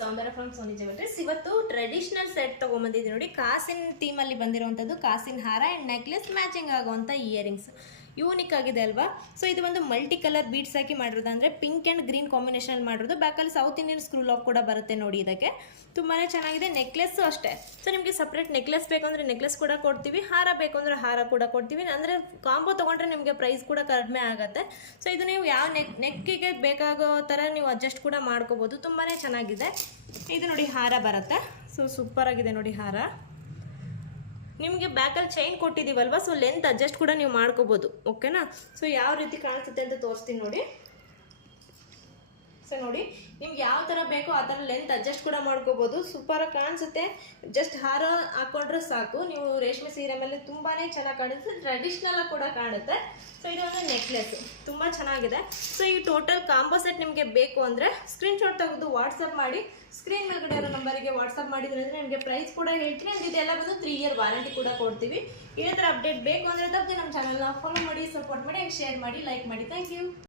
Soundarya from Soni jewelleries. ಇವತ್ತು traditional set ತೊಗೊಂಬಂದಿದ್ದೀನಿ ನೋಡಿ. ಕಾಸಿನ ಥೀಮಲ್ಲಿ ಬಂದಿರುವಂಥದ್ದು ಕಾಸಿನ ಹಾರ ಆ್ಯಂಡ್ ನೆಕ್ಲೆಸ್ ಮ್ಯಾಚಿಂಗ್ ಆಗುವಂಥ ಇಯರಿಂಗ್ಸ್. ಯೂನಿಕ್ ಆಗಿದೆ ಅಲ್ವಾ? ಸೊ ಇದು ಒಂದು ಮಲ್ಟಿ ಕಲರ್ ಬೀಡ್ಸ್ ಹಾಕಿ ಮಾಡಿರೋದು, ಅಂದರೆ ಪಿಂಕ್ ಆ್ಯಂಡ್ ಗ್ರೀನ್ ಕಾಂಬಿನೇಷನ್ ಮಾಡಿರೋದು. ಬ್ಯಾಕಲ್ಲಿ ಸೌತ್ ಇಂಡಿಯನ್ ಸ್ಕ್ರೂ ಲಾಕ್ ಕೂಡ ಬರುತ್ತೆ ನೋಡಿ. ಇದಕ್ಕೆ ತುಂಬಾ ಚೆನ್ನಾಗಿದೆ. ನೆಕ್ಲೆಸ್ಸು ಅಷ್ಟೇ. ಸೊ ನಿಮಗೆ ಸಪ್ರೇಟ್ ನೆಕ್ಲೆಸ್ ಬೇಕಂದರೆ ನೆಕ್ಲೆಸ್ ಕೂಡ ಕೊಡ್ತೀವಿ, ಹಾರ ಬೇಕು ಅಂದರೆ ಹಾರ ಕೂಡ ಕೊಡ್ತೀವಿ. ಅಂದರೆ ಕಾಂಬೋ ತೊಗೊಂಡ್ರೆ ನಿಮಗೆ ಪ್ರೈಸ್ ಕೂಡ ಕಡಿಮೆ ಆಗುತ್ತೆ. ಸೊ ಇದು ನೀವು ಯಾವ ನೆಕ್ಕಿಗೆ ಬೇಕಾಗೋ ಥರ ನೀವು ಅಡ್ಜಸ್ಟ್ ಕೂಡ ಮಾಡ್ಕೋಬೋದು. ತುಂಬಾ ಚೆನ್ನಾಗಿದೆ. ಇದು ನೋಡಿ ಹಾರ ಬರುತ್ತೆ. ಸೊ ಸೂಪರ್ ಆಗಿದೆ ನೋಡಿ ಹಾರ. ನಿಮಗೆ ಬ್ಯಾಕಲ್ಲಿ ಚೈನ್ ಕೊಟ್ಟಿದ್ದೀವಲ್ವ, ಸೊ ಲೆಂತ್ ಅಡ್ಜಸ್ಟ್ ಕೂಡ ನೀವು ಮಾಡ್ಕೋಬೋದು. ಓಕೆನಾ? ಸೊ ಯಾವ ರೀತಿ ಕಾಣಿಸುತ್ತೆ ಅಂತ ತೋರಿಸ್ತೀನಿ ನೋಡಿ. ಸೊ ನೋಡಿ, ನಿಮ್ಗೆ ಯಾವ ಥರ ಬೇಕೋ ಆ ಥರ ಲೆಂತ್ ಅಡ್ಜಸ್ಟ್ ಕೂಡ ಮಾಡ್ಕೋಬೋದು. ಸೂಪರಾಗಿ ಕಾಣಿಸುತ್ತೆ. ಜಸ್ಟ್ ಹಾರ ಹಾಕ್ಕೊಂಡ್ರೆ ಸಾಕು. ನೀವು ರೇಷ್ಮೆ ಸೀರೆ ಮೇಲೆ ತುಂಬಾ ಚೆನ್ನಾಗಿ ಕಾಣುತ್ತೆ. ಟ್ರೆಡಿಷ್ನಲ್ ಕೂಡ ಕಾಣುತ್ತೆ. ಸೊ ಇದು ಒಂದು ನೆಕ್ಲೆಸ್ ತುಂಬ ಚೆನ್ನಾಗಿದೆ. ಸೊ ಈ ಟೋಟಲ್ ಕಾಂಬೋ ಸೆಟ್ ನಿಮಗೆ ಬೇಕು ಅಂದರೆ ಸ್ಕ್ರೀನ್ಶಾಟ್ ತೆಗೆದು ವಾಟ್ಸಪ್ ಮಾಡಿ. ಸ್ಕ್ರೀನ್ ಮೇಲ್ಗಡೆ ಇರೋ ನಂಬರಿಗೆ ವಾಟ್ಸಪ್ ಮಾಡಿದ್ರೆ ಅಂದರೆ ನಿಮಗೆ ಪ್ರೈಸ್ ಕೂಡ ಹೇಳ್ತೀನಿ. ಆ್ಯಂಡ್ ಇದೆಲ್ಲ ಬಂದು 3 ಇಯರ್ ವಾರಂಟಿ ಕೂಡ ಕೊಡ್ತೀವಿ. ಇದೇ ಥರ ಅಪ್ಡೇಟ್ ಬೇಕು ಅಂದರೆ ತಪ್ಪದೆ ನಮ್ಮ ಚಾನಲ್ನ ಫಾಲೋ ಮಾಡಿ, ಸಪೋರ್ಟ್ ಮಾಡಿ, ಆ್ಯಂಡ್ ಶೇರ್ ಮಾಡಿ, ಲೈಕ್ ಮಾಡಿ. Thank you.